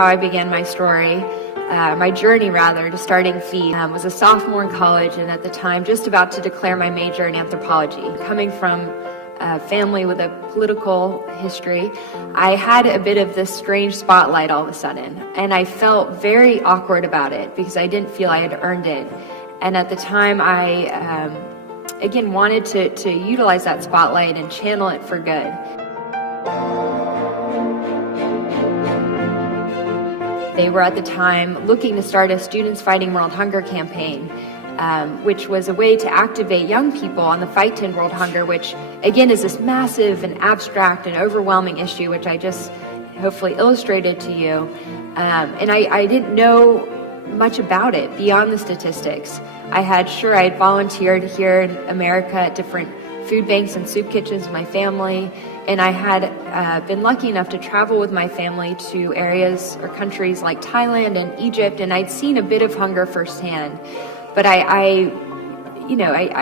how I began my story, my journey rather, to starting Feed. I was a sophomore in college, and at the time just about to declare my major in anthropology. Coming from a family with a political history, I had a bit of this strange spotlight all of a sudden, and I felt very awkward about it because I didn't feel I had earned it. And at the time, I again wanted to utilize that spotlight and channel it for good. They were at the time looking to start a Students Fighting World Hunger campaign, which was a way to activate young people on the fight to end world hunger, which again is this massive and abstract and overwhelming issue, which I just hopefully illustrated to you. And I didn't know much about it beyond the statistics. I had volunteered here in America at different food banks and soup kitchens with my family, and I had been lucky enough to travel with my family to areas or countries like Thailand and Egypt, and I'd seen a bit of hunger firsthand. But I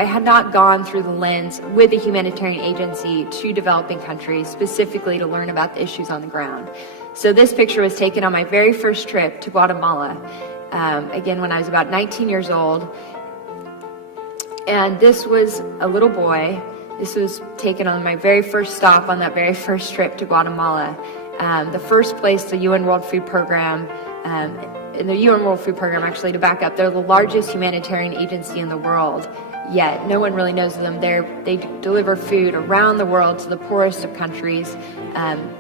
had not gone through the lens with a humanitarian agency to developing countries specifically to learn about the issues on the ground. So this picture was taken on my very first trip to Guatemala, again when I was about 19 years old. And this was a little boy. This was taken on my very first stop on that very first trip to Guatemala. The first place the UN World Food Program, and the UN World Food Program, actually, to back up, they're the largest humanitarian agency in the world, yet no one really knows of them. They deliver food around the world to the poorest of countries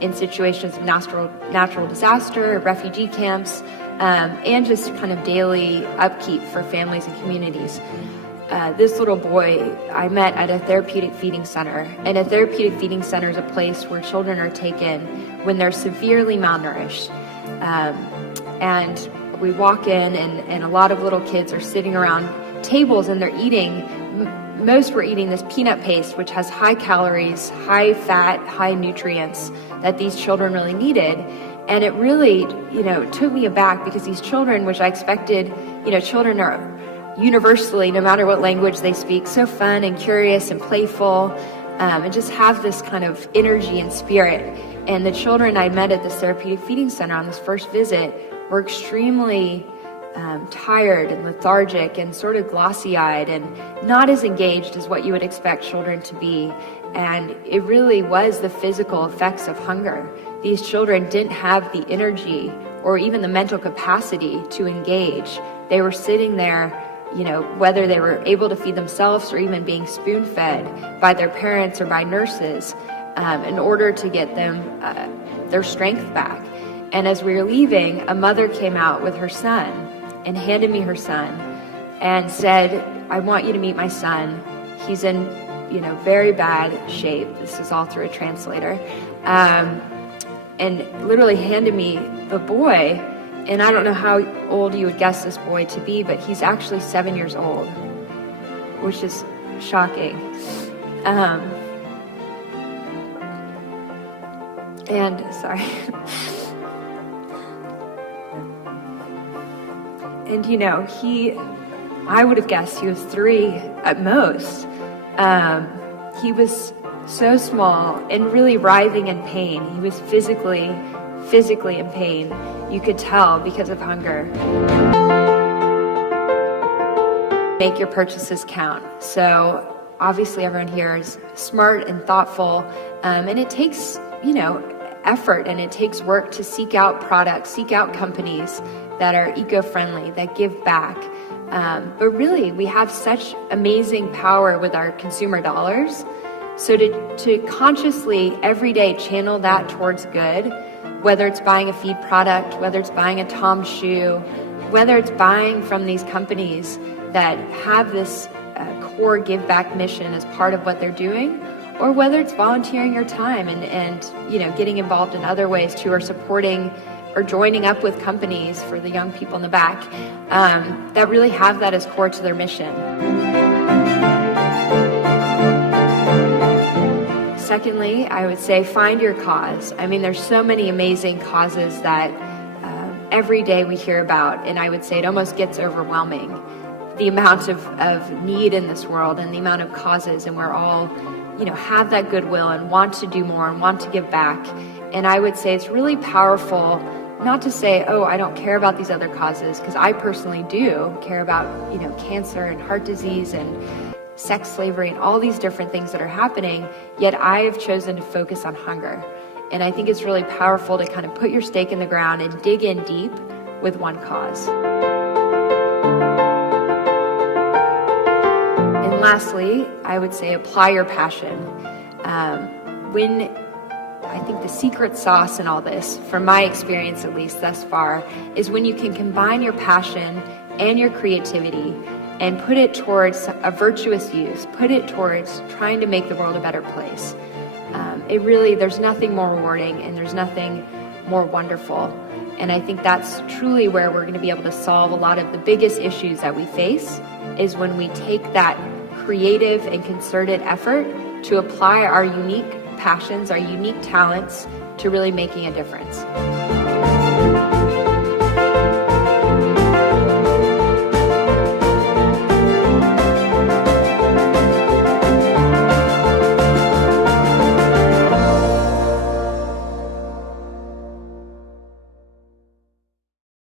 in situations of natural disaster, refugee camps, and just kind of daily upkeep for families and communities. This little boy I met at a therapeutic feeding center, and a therapeutic feeding center is a place where children are taken when they're severely malnourished. And we walk in, and a lot of little kids are sitting around tables, and they're eating. Most were eating this peanut paste, which has high calories, high fat, high nutrients that these children really needed. And it really, took me aback, because these children, which I expected, children are universally, no matter what language they speak, so fun and curious and playful, and just have this kind of energy and spirit. And the children I met at this therapeutic feeding center on this first visit were extremely tired and lethargic and sort of glossy-eyed and not as engaged as what you would expect children to be. And it really was the physical effects of hunger. These children didn't have the energy or even the mental capacity to engage. They were sitting there, whether they were able to feed themselves or even being spoon-fed by their parents or by nurses, in order to get them their strength back. And as we were leaving, a mother came out with her son and handed me her son and said, "I want you to meet my son. He's in, very bad shape." This is all through a translator. And literally handed me the boy. And I don't know how old you would guess this boy to be, but he's actually 7 years old, which is shocking. And sorry. And I would have guessed he was 3 at most. He was so small and really writhing in pain. He was physically in pain. You could tell because of hunger. Make your purchases count. So obviously everyone here is smart and thoughtful, and it takes, effort, and it takes work to seek out products, seek out companies that are eco-friendly, that give back. But really, we have such amazing power with our consumer dollars. So to consciously every day channel that towards good, whether it's buying a feed product, whether it's buying a Tom's shoe, whether it's buying from these companies that have this core give back mission as part of what they're doing, or whether it's volunteering your time and getting involved in other ways too, or supporting or joining up with companies for the young people in the back that really have that as core to their mission. Secondly, I would say find your cause. I mean, there's so many amazing causes that every day we hear about, and I would say it almost gets overwhelming, the amount of need in this world and the amount of causes, and we're all, have that goodwill and want to do more and want to give back. And I would say it's really powerful not to say, oh, I don't care about these other causes, because I personally do care about, cancer and heart disease and sex slavery and all these different things that are happening, yet I have chosen to focus on hunger. And I think it's really powerful to kind of put your stake in the ground and dig in deep with one cause. And lastly, I would say apply your passion. I think the secret sauce in all this, from my experience at least thus far, is when you can combine your passion and your creativity and put it towards a virtuous use, put it towards trying to make the world a better place. There's nothing more rewarding and there's nothing more wonderful. And I think that's truly where we're going to be able to solve a lot of the biggest issues that we face, is when we take that creative and concerted effort to apply our unique passions, our unique talents to really making a difference.